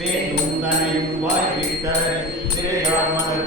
வேண்டும் தனையும் வாய்விட்ட திரையார் மலர்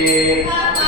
Happy